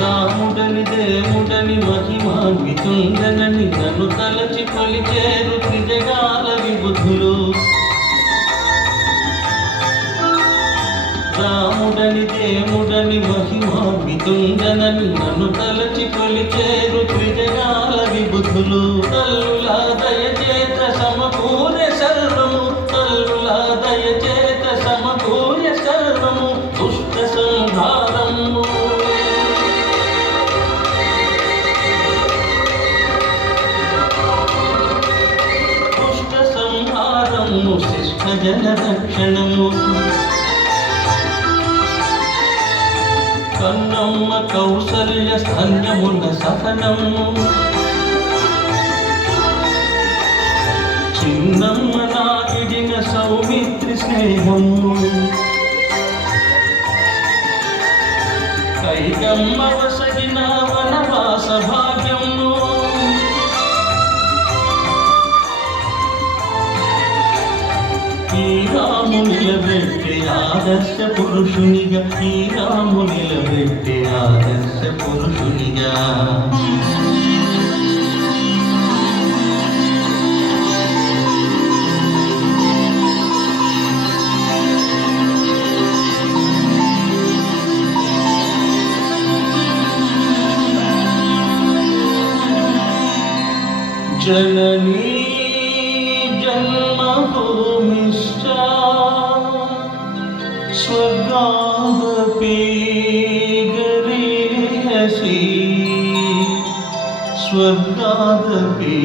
రాముడని దేవుడని మహిమాన్వితుండనని నన్ను తలచి కొలిచేరు త్రిజగాల విబుధులు. రాముడని దేవుడని మహిమాన్వితుండనని నన్ను తలచి కొలిచేరు త్రిజగాల విబుధులు. తల్లులా దయచేత సమకూర్య సర్వము, తల్లులా దయచేత సమకూర్య సర్వము, దుష్ట సంహారము. దుష్ట సంహారము శిష్ట జన రక్షణము. కన్నమ్మ కౌసల్య స్తన్యమున్న సహనము. చిన్నమ్మ నాగిడిన సౌమిత్రి స్నేహము. కైకమ్మ వసగిన వనవాస భాగ్యము. ఈ రాము నిలబెట్టే ఆదర్శ పురుషునిగా, ఈ రాము నిలబెట్టే ఆదర్శ పురుషునిగా. జననీ జన్మభూమిశ్చ స్వర్గాదపి గరీయసి, స్వర్గాదపి